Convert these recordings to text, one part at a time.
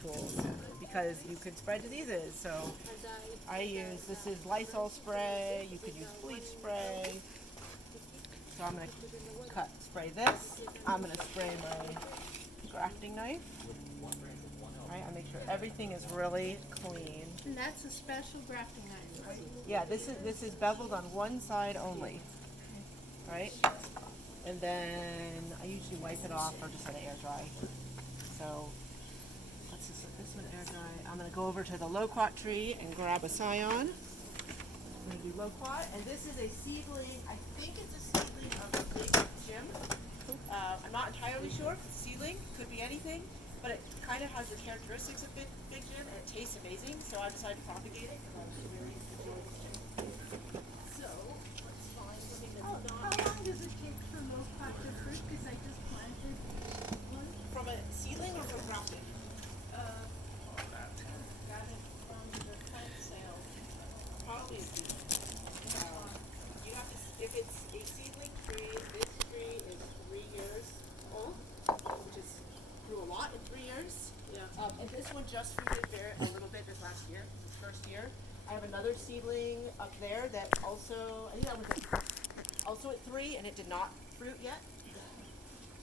tools because you could spread diseases. So I use, this is Lysol spray, you could use bleach spray. So I'm going to spray this. I'm going to spray my grafting knife. Right, I make sure everything is really clean. And that's a special grafting knife. Yeah, this is beveled on one side only. Right? And then I usually wipe it off or just let it air dry. So let's just let this one air dry. I'm going to go over to the loquat tree and grab a scion. I'm going to do loquat, and this is a seedling. I think it's a seedling of a big Jim. I'm not entirely sure if it's a seedling. Could be anything, but it kind of has the characteristics of big Jim, and it tastes amazing. So I decided to propagate it because I really enjoy this Jim. So let's find something that's not. How long does it take for loquat to fruit? Because I just planted one. From a seedling or from grafting? From the plant sale. Probably a seedling. You have to, if it's a seedling tree, this tree is 3 years old, which is grew a lot in 3 years. Yeah. And this one just fruited there a little bit this last year, this first year. I have another seedling up there that also, I think that was also at 3 and it did not fruit yet.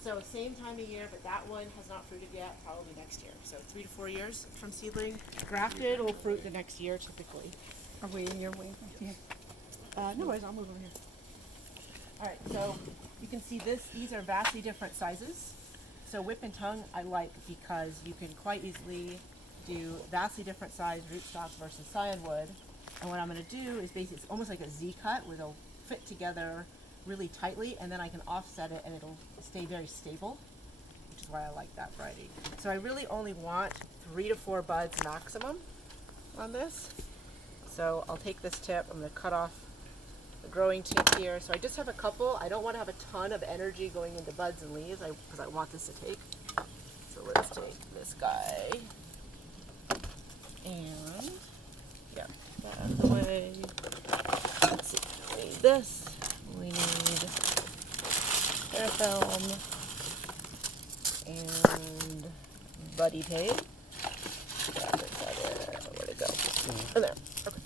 So same time of year, but that one has not fruited yet, probably next year. So 3 to 4 years from seedling. Grafted will fruit the next year typically. Are we in your way? Yeah. No worries, I'll move over here. All right, so you can see these are vastly different sizes. So whip and tongue I like because you can quite easily do vastly different size rootstocks versus scion wood. And what I'm going to do is basically, it's almost like a Z cut where they'll fit together really tightly, and then I can offset it and it'll stay very stable, which is why I like that variety. So I really only want 3 to 4 buds maximum on this. So I'll take this tip, I'm going to cut off the growing tip here. So I just have a couple. I don't want to have a ton of energy going into buds and leaves because I want this to take. So let's take this guy and yeah, that out of the way. Let's see, we need this. We need parafilm and buddy tape. Where'd it go? Oh, there. Okay.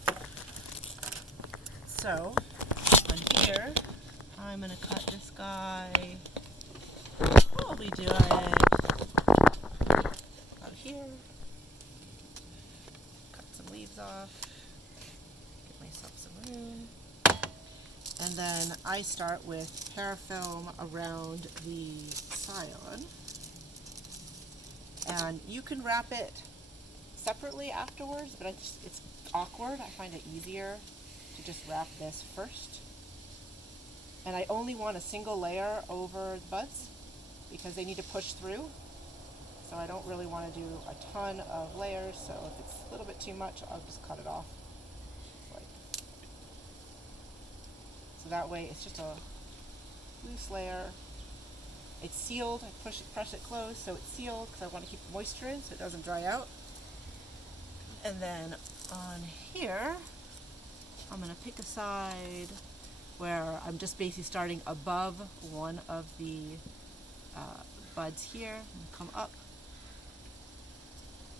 So on here, I'm gonna cut this guy. Probably do it out here. Cut some leaves off. Give myself some room. And then I start with parafilm around the scion. And you can wrap it separately afterwards, but it's awkward. I find it easier to just wrap this first. And I only want a single layer over the buds because they need to push through. So I don't really want to do a ton of layers, so if it's a little bit too much, I'll just cut it off. So that way it's just a loose layer. It's sealed. I press it closed so it's sealed because I want to keep the moisture in so it doesn't dry out. And then on here, I'm going to pick a side where I'm just basically starting above one of the buds here. I'm going to come up,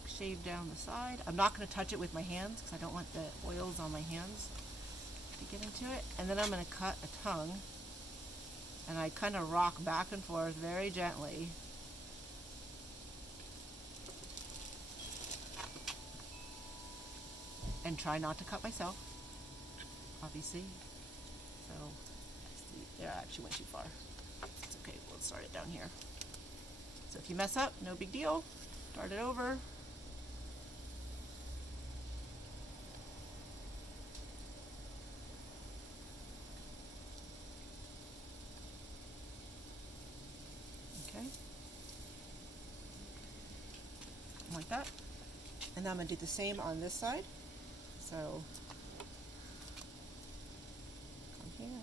shave down the side. I'm not going to touch it with my hands because I don't want the oils on my hands to get into it. And then I'm going to cut a tongue, and I kind of rock back and forth very gently. And try not to cut myself, obviously. So, yeah, I actually went too far. It's okay, we'll start it down here. So if you mess up, no big deal. Start it over. Okay. Like that. And then I'm going to do the same on this side. So, come here,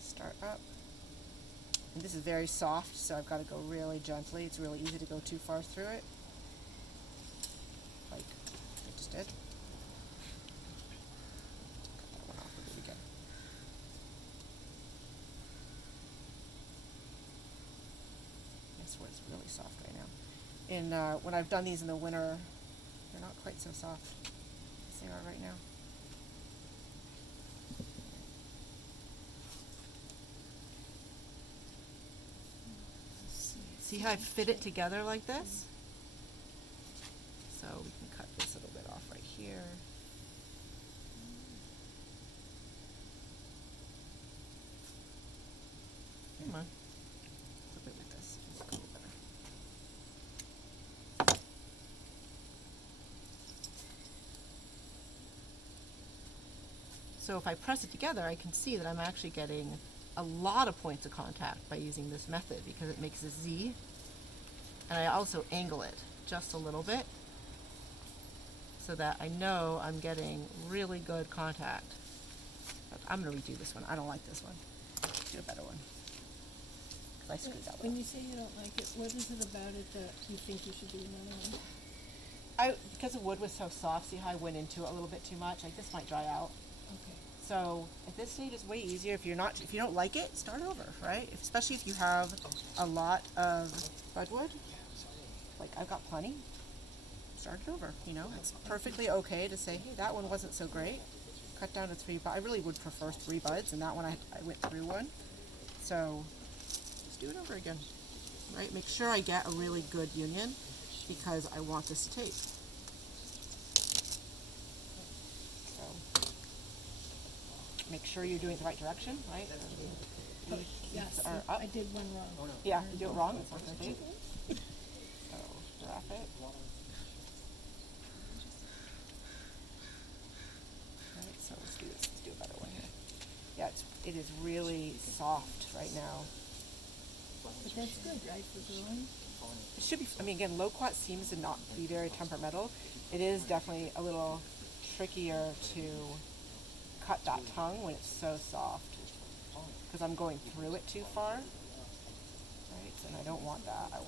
start up. And this is very soft, so I've got to go really gently. It's really easy to go too far through it, like I just did. Cut that one off a bit again. This one's really soft right now. when I've done these in the winter, they're not quite so soft as they are right now. See how I fit it together like this? So we can cut this a little bit off right here. Come on. Flip it with this. It's cool better. So if I press it together, I can see that I'm actually getting a lot of points of contact by using this method because it makes a Z. And I also angle it just a little bit so that I know I'm getting really good contact. But I'm going to redo this one. I don't like this one. Do a better one. 'Cause I screwed that one When up. you say you don't like it, what is it about it that you think you should do another one? Because the wood was so soft, see how I went into it a little bit too much? Like this might dry out. Okay. So at this stage it's way easier if you don't like it, start over, right? Especially if you have a lot of budwood. Like I've got plenty. Start it over, you know? It's perfectly okay to say, hey, that one wasn't so great. Cut down to 3 buds. I really would prefer 3 buds, and that one I went through one. So let's do it over again, right? Make sure I get a really good union because I want this to tape. So make sure you're doing it the right direction, right? Yes, Are up. I did one wrong. Yeah, you do it wrong, it's not gonna tape. So wrap it. Alright, so let's do this. Let's do a better one here. Yeah, it is really soft right now. But that's good, right, for grilling? It should be, I mean, again, loquat seems to not be very temperamental. It is definitely a little trickier to cut that tongue when it's so soft because I'm going through it too far. Right, and I don't want that. There we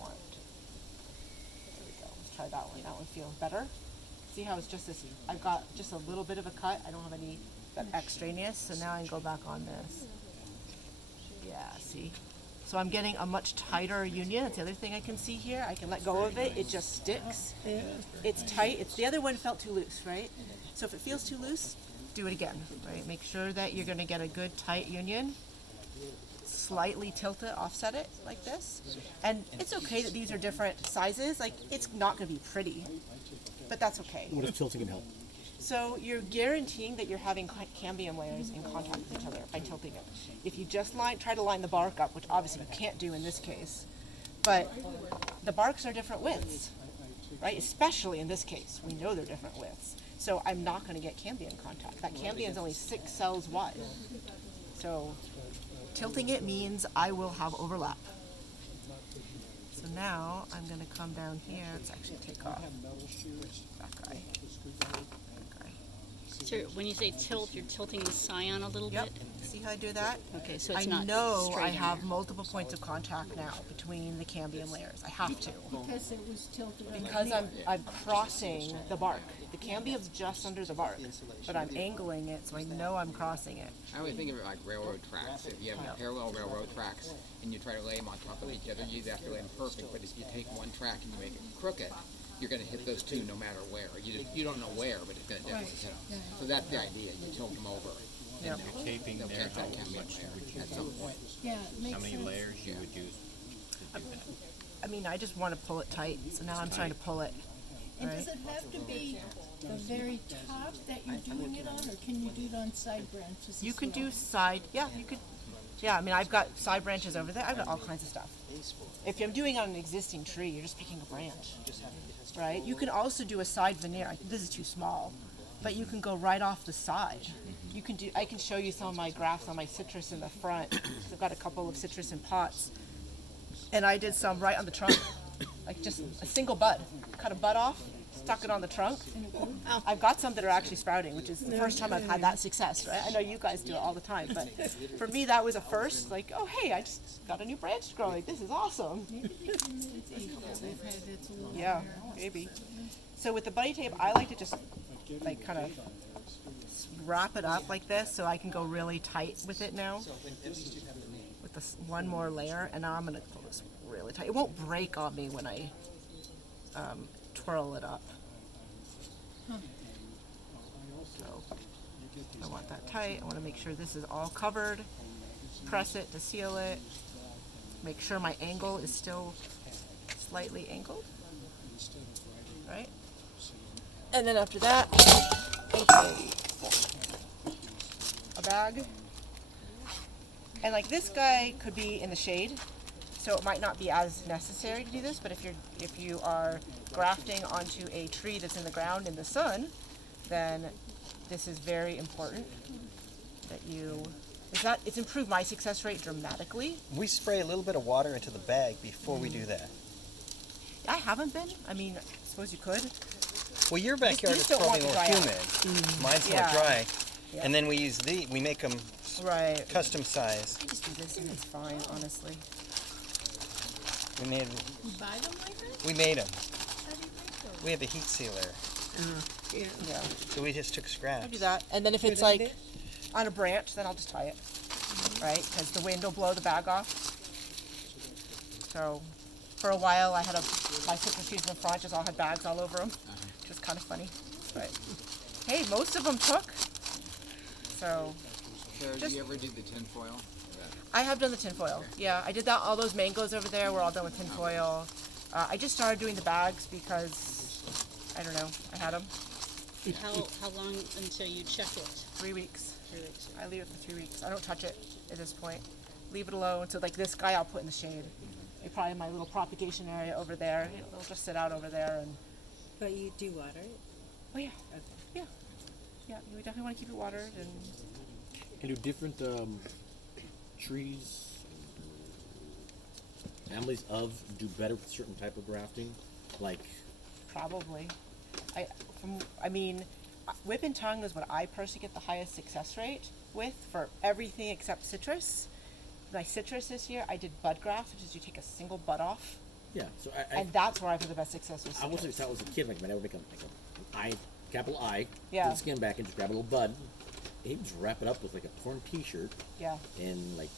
go. Let's try that one. That one feels better. See how it's just this, I've got just a little bit of a cut. I don't have any that extraneous, so now I can go back on this. Yeah, see? So I'm getting a much tighter union. That's the other thing I can see here. I can let go of it. It just sticks. It's tight. The other one felt too loose, right? So if it feels too loose, do it again, right? Make sure that you're gonna get a good tight union. Slightly tilt it, offset it like this. And it's okay that these are different sizes. Like, it's not gonna be pretty, but that's okay. What if tilting can help? So you're guaranteeing that you're having cambium layers in contact with each other by tilting it. If you just try to line the bark up, which obviously you can't do in this case, but the barks are different widths, right? Especially in this case, we know they're different widths. So I'm not going to get cambium contact. That cambium is only 6 cells wide. So tilting it means I will have overlap. So now I'm going to come down here. Let's actually take off that guy. So when you say tilt, you're tilting the scion a little Yep. bit? See how I do that? Okay, so it's I not know straight I in have there. multiple points of contact now between the cambium layers. I have to. Because it was tilted on Because I'm crossing the bark. The cambium's just under the bark, but I'm angling it so I know I'm crossing it. I always think of it like railroad tracks. If you have parallel railroad tracks and you try to lay them on top of each other, you have to lay them perfect. But if you take one track and you make it crooked, you're going to hit those two no matter where. You don't know where, but it's going to definitely hit them. So that's the idea. You tilt them over. Yep. And Taping they'll there, catch how that cambium much layer would you at some point. Yeah, it makes How many sense. layers you would use? I mean, I just want to pull it tight, so now I'm trying to pull it. And Right. does it have to be the very top that you're doing it on, or can you do it on side branches? You as can well? do side, yeah, you could, yeah, I mean, I've got side branches over there. I've got all kinds of stuff. If I'm doing on an existing tree, you're just picking a branch, right? You can also do a side veneer. This is too small, but you can go right off the side. You can do, I can show you some of my grafts on my citrus in the front. I've got a couple of citrus in pots. And I did some right on the trunk, like just a single bud. Cut a bud off, stuck it on the trunk. I've got some that are actually sprouting, which is the first time I've had that success, right? I know you guys do it all the time, but for me that was a first, like, oh hey, I just got a new branch growing, this is awesome. Yeah, maybe. So with the buddy tape, I like to just like kind of wrap it up like this so I can go really tight with it now. With this one more layer, and now I'm gonna pull this really tight. It won't break on me when I twirl it up. So I want that tight. I want to make sure this is all covered. Press it to seal it. Make sure my angle is still slightly angled. Right? And then after that, okay, a bag. And like this guy could be in the shade, so it might not be as necessary to do this, but if you are grafting onto a tree that's in the ground in the sun, then this is very important that it's improved my success rate dramatically. We spray a little bit of water into the bag before we do that. I haven't been. I mean, I suppose you could. Well, your backyard is don't probably want more to dry humid. Mine's Yeah. more dry. Yeah. And then we make them Right. custom size. I just do this and it's fine, honestly. We made You buy them like that? we made them. How do you make them? We have a heat sealer, Yeah. Yeah. so we just took scraps. I do that. And then if it's like on a branch, then I'll just tie it. Right? Because the wind will blow the bag off. So for a while I had my citrus trees in the front just all had bags all over them, which was kind of funny. But hey, most of them took. So Sarah, do you ever do the tinfoil? I have done the tinfoil. Yeah, I did that. All those mangoes over there were all done with tinfoil. I just started doing the bags because, I don't know, I had them. How long until you check it? 3 weeks. 3 weeks. I leave it for 3 weeks. I don't touch it at this point. Leave it alone. So like this guy I'll put in the shade. Probably in my little propagation area over there. They'll just sit out over there and. But you do water it? Oh yeah. Yeah. Yeah, we definitely want to keep it watered and. And do different trees, families do better with certain type of grafting? Like, Probably. Whip and tongue is what I personally get the highest success rate with for everything except citrus. My citrus this year, I did bud graft, which is you take a single bud off, yeah. So and that's where I've had the best success with I wasn't citrus. if I was a kid, like my dad would make an I, capital I, Yeah. put the skin back and just grab a little bud. He'd just wrap it up with like a torn T-shirt Yeah. and like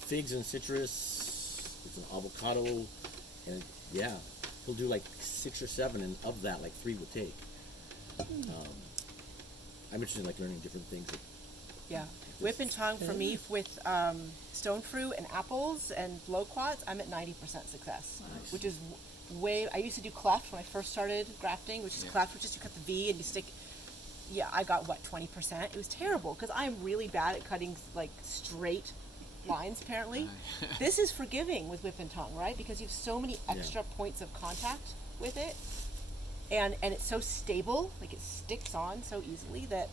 figs and citrus, it's an avocado, and yeah, he'll do like 6 or 7, and of that, like 3 would take. I'm interested in like learning different things. Yeah. Whip and tongue for me with stone fruit and apples and loquats, I'm at 90% success, which is way. I used to do cleft when I first started grafting, which is cleft, which is you cut the V and you stick. Yeah, I got 20%. It was terrible because I'm really bad at cutting like straight lines. Apparently, this is forgiving with whip and tongue, right? Because you have so many extra points of contact with it, and it's so stable, like it sticks on so easily that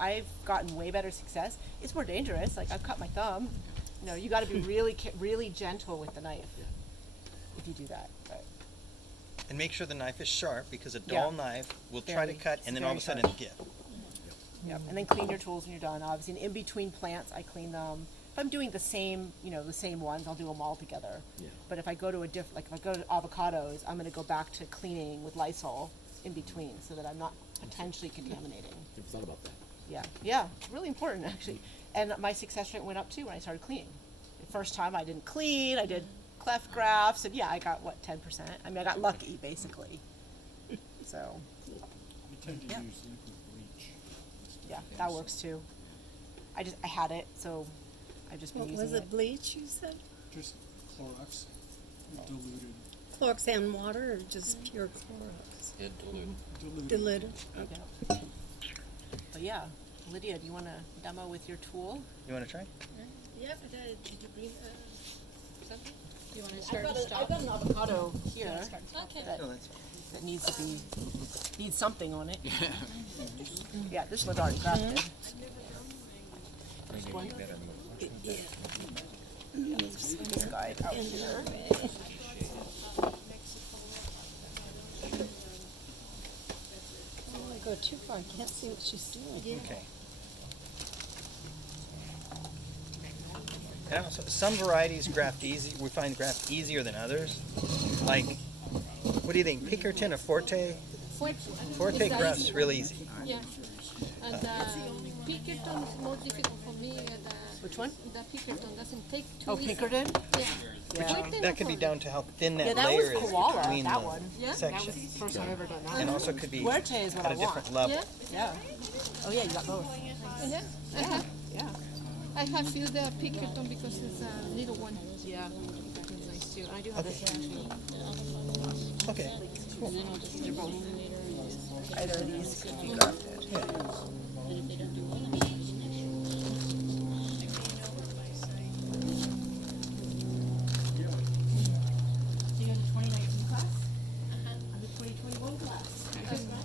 I've gotten way better success. It's more dangerous. Like I've cut my thumb. You got to be really gentle with the knife if you do that. But And make sure the knife is sharp, because a dull knife will try to Very- cut and then very all of a sudden sharp. it'll give. Yep. And then clean your tools when you're done. Obviously, and in between plants, I clean them. If I'm doing the same ones, I'll do them all together. Yeah. But if I go to if I go to avocados, I'm going to go back to cleaning with Lysol in between, so that I'm not potentially contaminating. Never thought about that. Yeah, it's really important actually. And my success rate went up too when I started cleaning. The first time I didn't clean, I did cleft grafts, and I got 10%. I mean, I got lucky basically. So We tend to use liquid bleach. yeah, that works too. I had it, so I've just been What using was it, bleach you said? Just Clorox, diluted. Clorox and water or just pure Clorox? Diluted. Diluted? Yeah. But yeah, Lydia, do you want to demo with your tool? You want to try? Yeah, but did you bring, Something? You want to start and I've stop? got an avocado here Okay. that, that needs something on it. Yeah, this one's already grafted. First one. Yeah, this guy out here. I don't wanna go too far, I can't see what she's doing. Okay. And also, some varieties graft easy. We find graft easier than others. Like, what do you think? Pinkerton or Forte? fuerte. Forte It's the graft's easy real one. easy. Yeah. And Pinkerton is more difficult for me. Which one? The Pinkerton doesn't take too Oh, easy. Pinkerton? Yeah. Fuerte That no could be for down to how thin that Yeah, that was layer is koala, between that the one. Yeah. That was sections. the first time I've ever done that. And also could be Fuerte is what at I a different want. level. Yeah. Yeah. Oh yeah, you got both. Yeah. Yeah. I have used the Pinkerton because it's a little one. Yeah. That one's nice too. I do have this actually. Okay. Either of these could be grafted. So you're the 2019 class? I'm the 2021 class.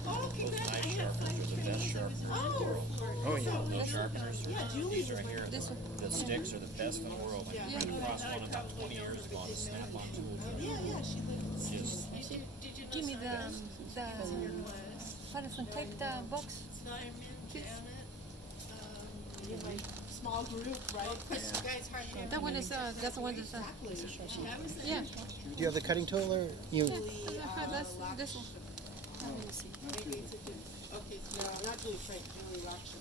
Oh, congrats, I had 5 trainees. Oh yeah. No sharpeners. Yeah, Julie These right here. This one. The sticks are the best in the world. I ran across one about 20 years ago on a snap-on tool. yeah, she lives. Just Give me the Patterson, take the box. In my small group, right? You guys hardly That one is that's the one that's yeah. Do you have the cutting tool or you? That's this one. Okay, no, not Julie Frank, Julie Rockshire.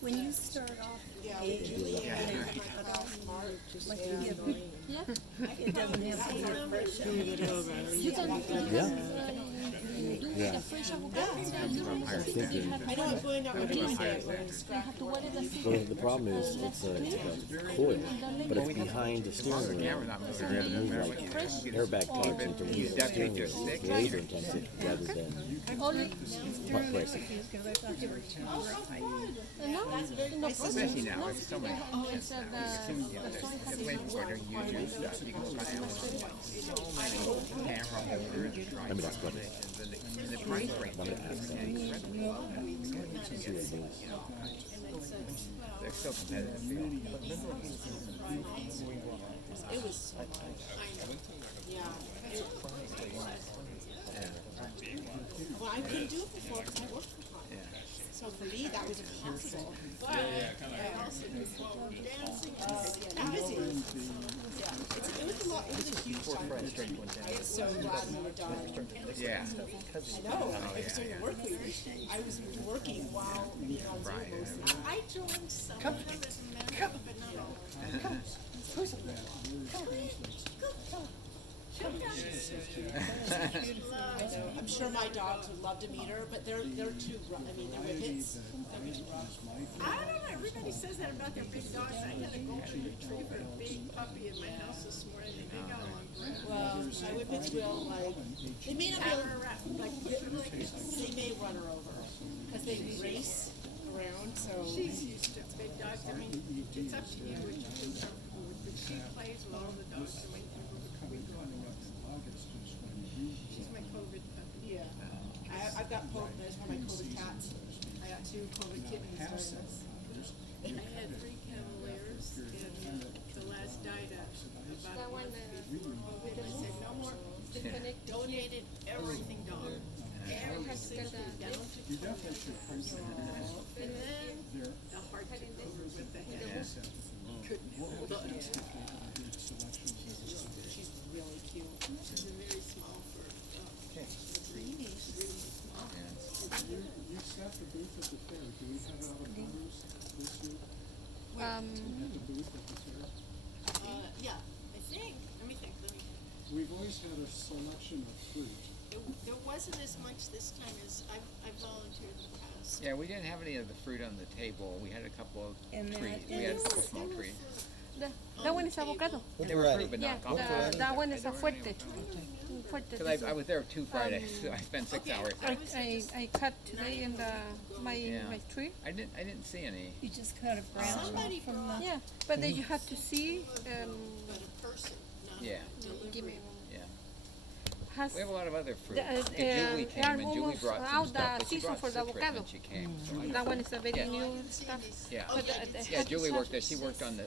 When you start off, Yeah, Julie and like you get, Yeah. it doesn't have to be a fresh You can Yeah. do Yeah. the fresh avocado. I know I'm going out on Tuesday, we're in scrap. Well, the problem is it's a coil, but it's behind the steering wheel. So you have to move like airbag parts into the steering wheel. It's labor intensive rather than Only part pricing. no, no Especially now, it's so many. it's The place where they're using stuff, you can find camera holders, I mean, that's what it and the price range. I'm gonna ask them. See what it is. They're still competitive. It was so much. Yeah. Well, I couldn't do it before because I worked for fun. So for me, that was impossible. But I also did dancing. It was a lot. It was a huge time. I'm so glad we were done. Yeah. I know. It was during the work week. I was working while being on Zoom mostly. I joined some of them as a member, but not all. I'm sure my dogs would love to meet her, but they're too rough. I mean, they're whippets. They're too rough. I don't know, everybody says that about their big dogs. I had a golden retriever, a big puppy in my house this morning, and they got on breath. Well, my whippets will like. They may not be able, like they may run her over because they race around. So She's used to big dogs. I mean, it's up to you what you feel comfortable with, but she plays with all the dogs. So we go on walks. She's my COVID puppy. yeah, I've got there's one of my COVID cats. I got 2 COVID kittens during this. I had 3 Cavaliers, and the last died about that a one. month. And I said, no more. Donated everything dog. Everything down to and then the heart took over with the head. Couldn't hold on. She's really cute. She's a very small for really small. You set the booth at the fair. Do we have avocados this year? Um, At the booth at the fair? Yeah, I think. Let me think. We've always had a selection of fruit. There wasn't as much this time as I've volunteered in the past. Yeah, we didn't have any of the fruit on the table. We had a couple of And trees. that We had is- a small tree. that one is avocado. They were fruit, but Yeah, not avocado. that one is a fuerte. Fuerte. Because I was there 2 Fridays, so I spent 6 hours. I cut today in my Yeah. tree. I didn't see any. You just cut a branch off from the. Yeah, but then you have to see. But a person, not Yeah, Give me. yeah. Has We have a lot of other fruit. The, And Julie they came are and Julie almost brought some out stuff, the but she season brought for the citrus avocado. when she came. So I- That one is a very Yeah. new stuff. Yeah. But Yeah, Julie worked there. She worked on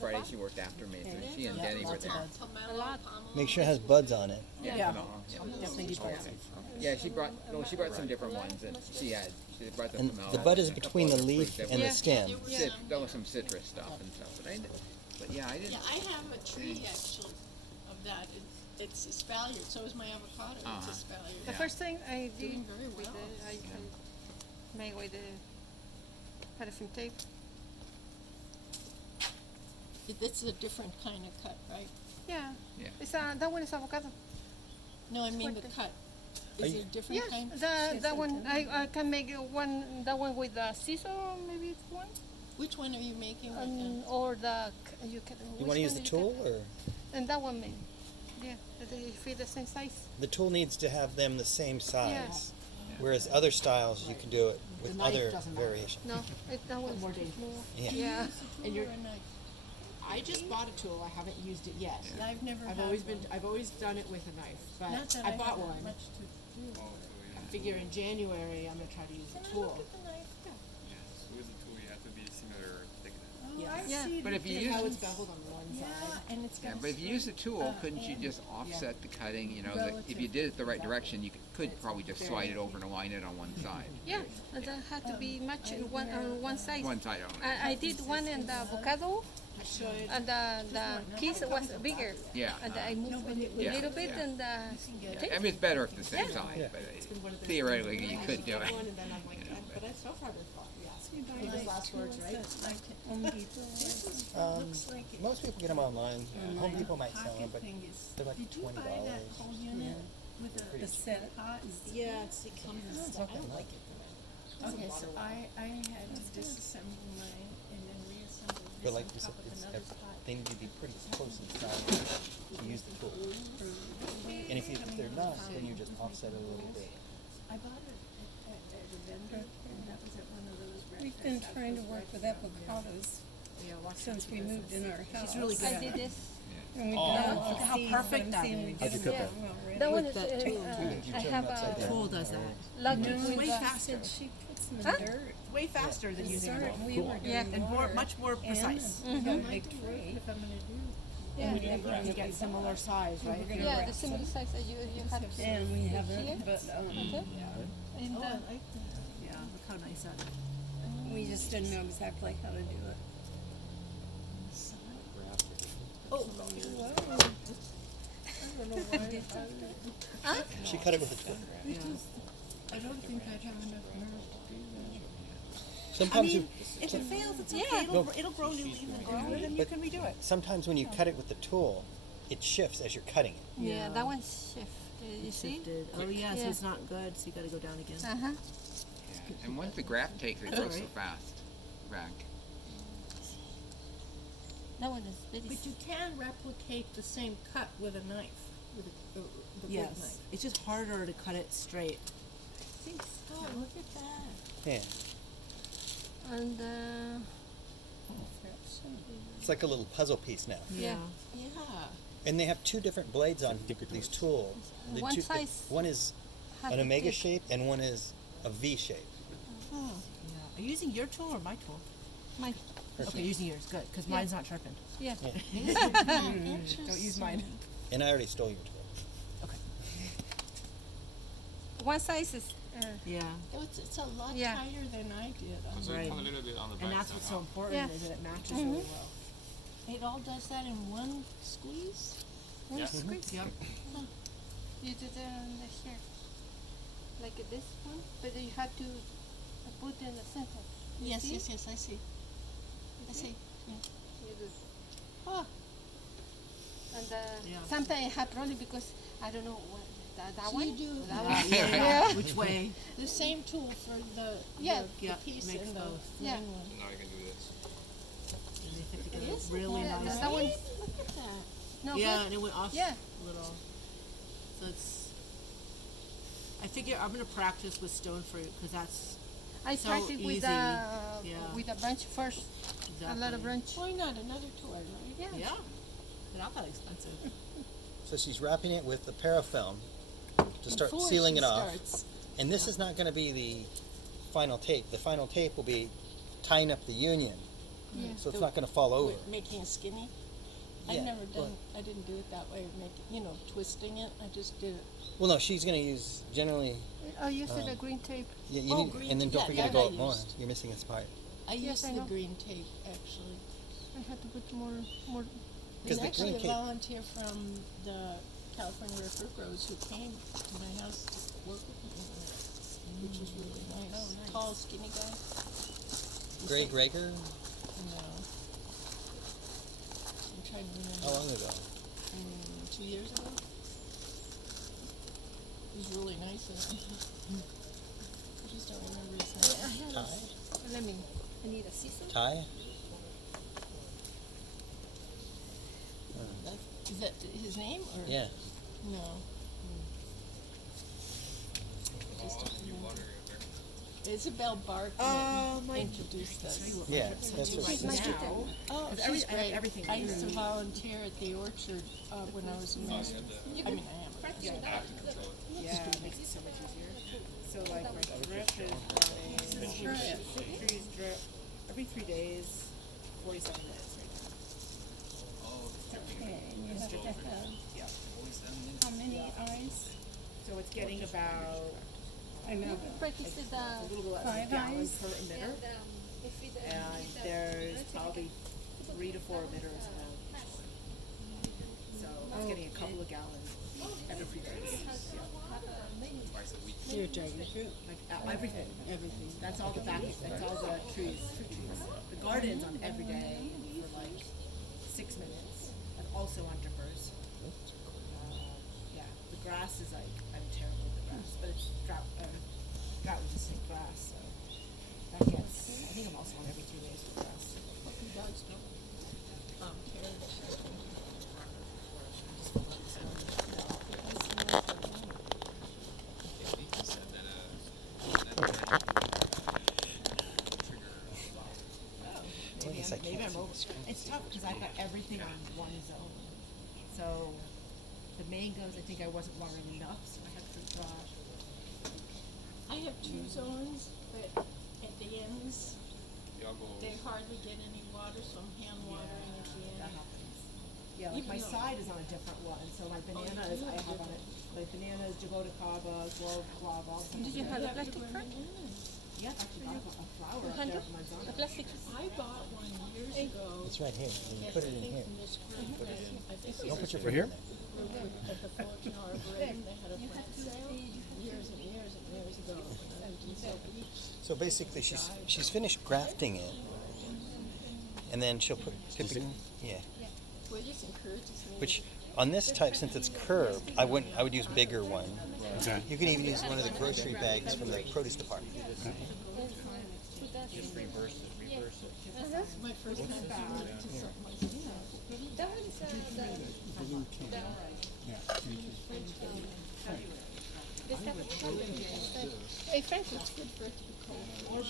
Friday. She worked after me, so she and Denny were there. A lot. Make sure it has buds on it. Yeah. Yeah. Definitely do both. Yeah, she brought some different ones that she had. She brought the And pomelo the bud is and a couple between the other fruit leaf that and were the stem. There was some citrus stuff and stuff, but But yeah, I didn't. Yeah, I have a tree actually of that. It's espalier. So is my avocado. Uh-huh. It's espalier. The first thing I did Doing very with well. I made with the paraffin tape. It's a different kind of cut, right? Yeah. Yeah. It's that one is avocado. No, I mean the cut. Is it a different Yes, kind? that one I can make that one with the scissor, maybe it's one, Which one are you making right now? or the you can. You which want to use one the you tool, or can- And that one maybe. Yeah, they fit the same size. the tool needs to have them the same size. Yeah. Whereas other styles, you can do it with The knife other doesn't matter. variations. No, that one's More dangerous. more. Yeah. Yeah. And you're, Or a knife? I just bought a tool. I haven't used it yet. I've never I've had always one. I've always done it with a knife, but Not that I bought have one. much to do. I figure in January I'm gonna try to use a tool. Yes, with the tool you have to be similar thickness. Oh, Yes. I Yeah. see. But the if you See how it's difference. beveled on one Yeah, side. and it's got. Yeah, but if you use the tool, couldn't you just offset the cutting? You know, if you did it the right direction, you could probably just slide it over and align it on one side. Yeah, and that had to be matched on one side. One side only. I did one in the avocado, I should. and the piece was bigger. Yeah. And I moved a Yeah, little bit, yeah. and Yeah. I mean, it's better if the same size, but theoretically you could do it. One and then I'm like, but I so far thought, yeah. Those last words, right? Most people get them online. Home Depot might sell them, but they're like $20. With the set pot? Yeah, it comes in stuff. I don't like it. Okay, so I had to disassemble mine and then reassemble this But like on you said, top of it's, another pot. they need to be pretty close in size to use the tool. And if they're not, then you just offset it a little bit. I bought it at a vendor and that was at one of those We've breakfast been trying to work with avocados Yeah, watch since we moved in our house. She's really good I at did it. this. And we've Oh. done Look at how seeds, but perfect I'm that seeing we is. How'd you didn't cut get that? them already. That one With is, that tool. I have a Tool does that. lucky No, with way the, faster. She puts them in Huh? dirt. Way faster than using a Sorry, tool. we were doing Yeah. And more, water, much more precise. And we got a big tree. if I'm gonna do. And we you didn't can get similar size, right? We're gonna yeah, wrap the similar size that you have to And we here. haven't, but Okay. And Oh, I like that. Yeah, look how nice that is. we just didn't know exactly how to do it. She cut it with a tool. I don't think I'd have enough nerve to do that. Sometimes If it fails, it's okay. Yeah. It'll grow new leaves and grow, and then you But- can redo it. sometimes when you cut it with the tool, it shifts as you're cutting it. Yeah, that one's shift. You see? Oh yeah, so Yeah. it's not good, so you gotta go down again. Uh-huh. Yeah. And once the graft takes, it grows so fast back. That one is very But you can replicate the same cut with a knife, with the big Yes, knife. it's just harder to cut it straight. Oh, look at that. Yeah. And It's like a little puzzle piece now. yeah. Yeah. And they have two different blades on these tools. The One two- size one is have an to omega take- shape and one is a V shape. Yeah. Are you using your tool or my tool? My Okay, using yours. Good, because mine's not sharpened. yeah. Don't use mine. And I already stole your tool. One size is Yeah. It's a lot Yeah. tighter than I did. So Right. it comes a little bit on the back And that's side, what's huh? so important Yeah. is that it matches really well. It all does that in one squeeze? one Yeah. squeeze. Yep. You do the here, like this one, but you have to put in the center. You Yes, see? yes, yes, I see. I see. Yeah. You do. Oh, And Yeah. sometimes I have problem because I don't know what that so one. you do That one. Yeah. Which way? the same tool for the Yeah. the Yeah, piece makes and the both. Yeah. main one. So now you can do this. And they fit It together is really Yeah, nice. that one. Look at that. No Yeah, good. and it went off Yeah. a little. So it's. I figure I'm gonna practice with stone fruit because that's I so started with easy. Yeah. with a branch first. A lot of branch. Why not another toy, right? Yeah. Yeah, they're not that expensive. So she's wrapping it with the parafilm to start Before sealing she it off. starts. And this is not going to be the final tape. The final tape will be tying up the union. Yeah. So it's not going to fall over. With making it skinny. Yeah, I've never well- done. I didn't do it that way. Twisting it. I just did it. Well, no, she's going to use generally. I used the green tape. Yeah, you Oh, need, green and then tape. don't Yeah, forget to that go I up more. used. You're missing a part. I Yes, used I the know. green tape actually. I had to put more. Because the actually, green a cake, volunteer from the California Rare Fruit Growers who came to my house to work with me on it, which was really nice. Oh, nice. Tall, skinny guy. Greg Rager, No. I'm trying to remember. how long ago? 2 years ago. It was really nice of him. I just don't remember his name. Ty? Let me. I need a scissors. Ty? Is that his name or? Yeah. No. Just don't remember. Isabel Bartlett introduced us. Yeah, that's what Right she said. now, Oh, Because she's great. everything I is used to here. volunteer at the orchard when I was in Master. I mean, I am. yeah, it makes it so much easier. So like my drip is running, trees drip every 3 days, 47 minutes right now. Okay, you have to have Yeah. how many eyes? So it's getting about You practice the a little less 5 gallon eyes. per emitter, and there's probably 3 to 4 emitters a month. So it's getting a couple of gallons every few days. Your dragon fruit. Like everything. Everything. That's all the back. That's all the trees. Fruit trees. The garden's on every day for like 6 minutes, and also on drippers. Yeah, the grass is like I'm terrible with the grass, but it's drought resistant grass, so that gets. I think I'm also on every 2 days for grass. Your dogs don't care. Maybe I'm over. It's tough because I've got everything on one zone. So the mangoes, I think I wasn't watering enough, so I had to draw. I have 2 zones, but at the ends, they hardly get any water, so I'm hand watering at the That end. happens. Yeah, like my Even though- side is on a different one, so my bananas I have on it. Like bananas, Jagoda Kava, guava, all Did you have a plastic fruit? Yeah, I actually got a flower up there for my A zona. plastic. I bought one years ago. It's right here. You Yes, put I it in think here. from this group, I think it Don't was put your Right here? at the Fulton Arboretum, they had a plant sale years and years and years ago. So basically, she's finished grafting it, and then she'll put typically, yeah. Well, it just encourages me. Which on this type, since it's curved, I would use bigger one. Okay. You can even use one of the grocery bags from the produce department. Just reverse it. That's my first time going to something like that. That one's Hey, Frank, It's good for it to be cold.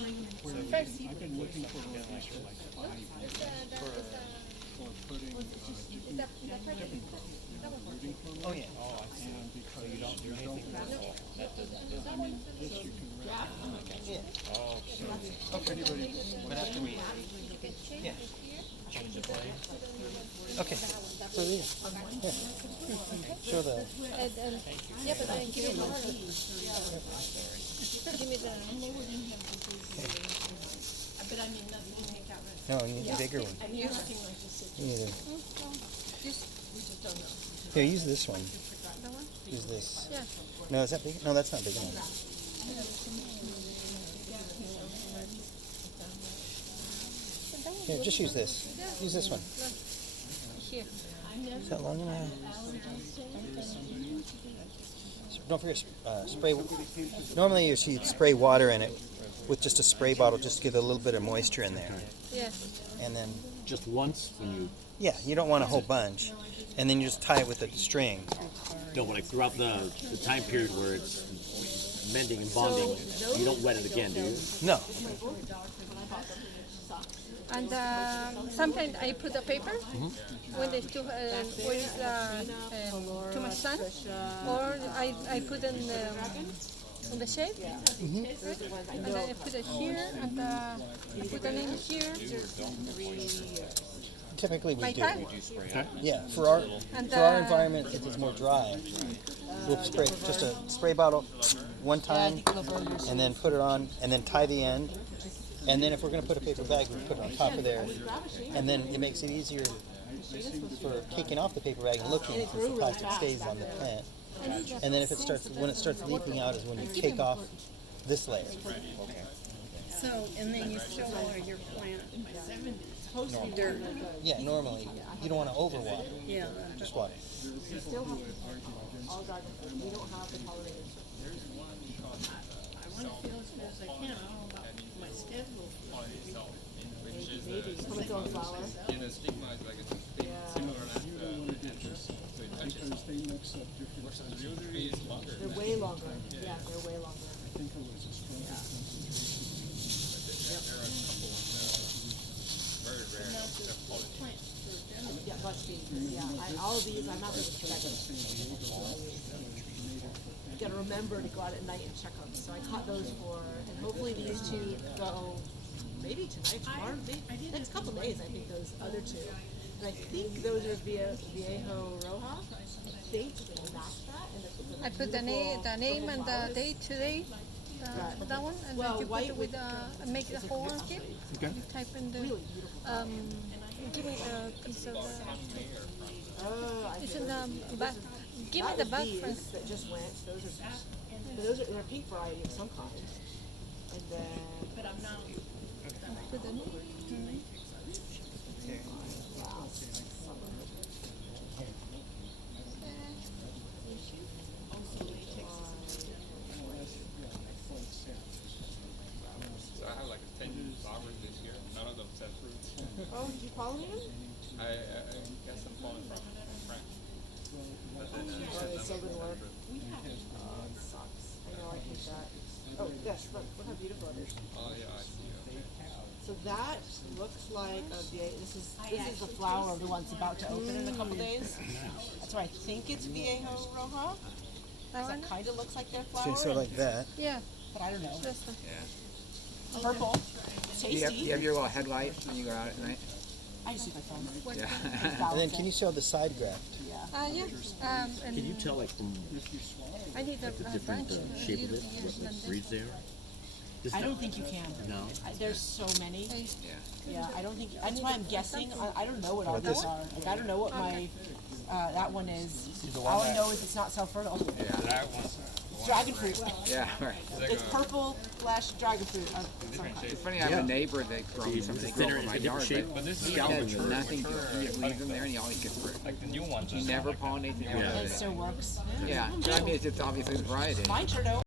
Frank, I've been looking for location for putting Oh yeah. and because you don't do anything I mean, this you can Yeah. anybody. But after we, yeah. Change the blade. Okay. So yeah. Here. Show the. yeah, but then give me the give me the. But I mean, nothing. No, you need a bigger one. I mean, nothing like this. You need a, We just don't know. here, use this one. Use this. Yeah. No, is that big? No, that's not big enough. Here, just use this. Use this one. Here. Is that long enough? Don't forget spray. Normally, you should spray water in it with just a spray bottle, just to get a little bit of moisture in there, Yes. and then Just once when you you don't want a whole bunch, and then you just tie it with a string. don't like throughout the time period where it's mending and bonding, you don't wet it again, do you? No. And sometimes I put the paper when there's too when it's too much sun, or I put in the shade, and then I put it here, and I put it in here. Typically, we My do. time. Yeah, for our And, environment, if it's more dry, we'll spray just a spray bottle one time, and then put it on, and then tie the end, And then if we're going to put a paper bag, we put it on top of there, and then it makes it easier for taking off the paper bag and looking since the plastic stays on the plant. And then if it starts, when it starts leaking out is when you take off this layer. So, and then you still water your plant. Dirt. Yeah, normally you don't want to overwater. Yeah. Just water. We still have all dragon fruit. We don't have the pollinators. I want to feel as good as I can. I don't know about my schedule. Maybe from its own flower. Because they mix up different sizes. They're way longer. Yeah, they're way longer. I think it was a stronger concentration. Yeah, bunch beans. Yeah, all of these, I'm not going to check them. You got to remember to go out at night and check them. So I caught those and hopefully these two go maybe tonight, tomorrow, maybe next couple days. I think those other two. And I think those are Viejo Roja. I think they match that. And I put the name and the date today. That one, and Well, then you put white it with make the whole orchid. You type in the give me the piece of it's in the back. Give me the back first. That just went. They're a pink variety of some kind. And then But I'm not. Put the name. So I have like 10 flowers this year. None of them set fruits. oh, did you pollinate them? I guess I'm falling from France. But then Oh, they still didn't work. It sucks. I know. I hate that. Oh, yes. Look how beautiful it is. oh yeah, I see. Okay. So that looks like a this is the flower of the one that's about to open in a couple days. That's why I think it's Viejo Roja. That kind of looks like their flower. So like that. Yeah, But I don't know. just Purple. Do you have Tasty. your little headlight when you go out at night? I just see my phone. Yeah. And then can you show the side graft? yeah. And Can you tell, like, from I need the the different branch. shape of it, what breeds there? I don't think you can. No. There's so many. Yeah. Yeah, I don't think. That's why I'm guessing. I don't know what all these are. Like, I don't know what my that one is. All I know is it's not self-fertile. That one. It's dragon fruit. Yeah, right. It's purple / dragon fruit. Of some kind. It's funny, I have a neighbor that grows some, they grow in my yard, but this is he like has mature. nothing to it. He leaves them there and he always gets fruit. Like the new ones. He never pollinates it. It still works. Yeah, but I mean, it's obviously a variety. Mine turned out.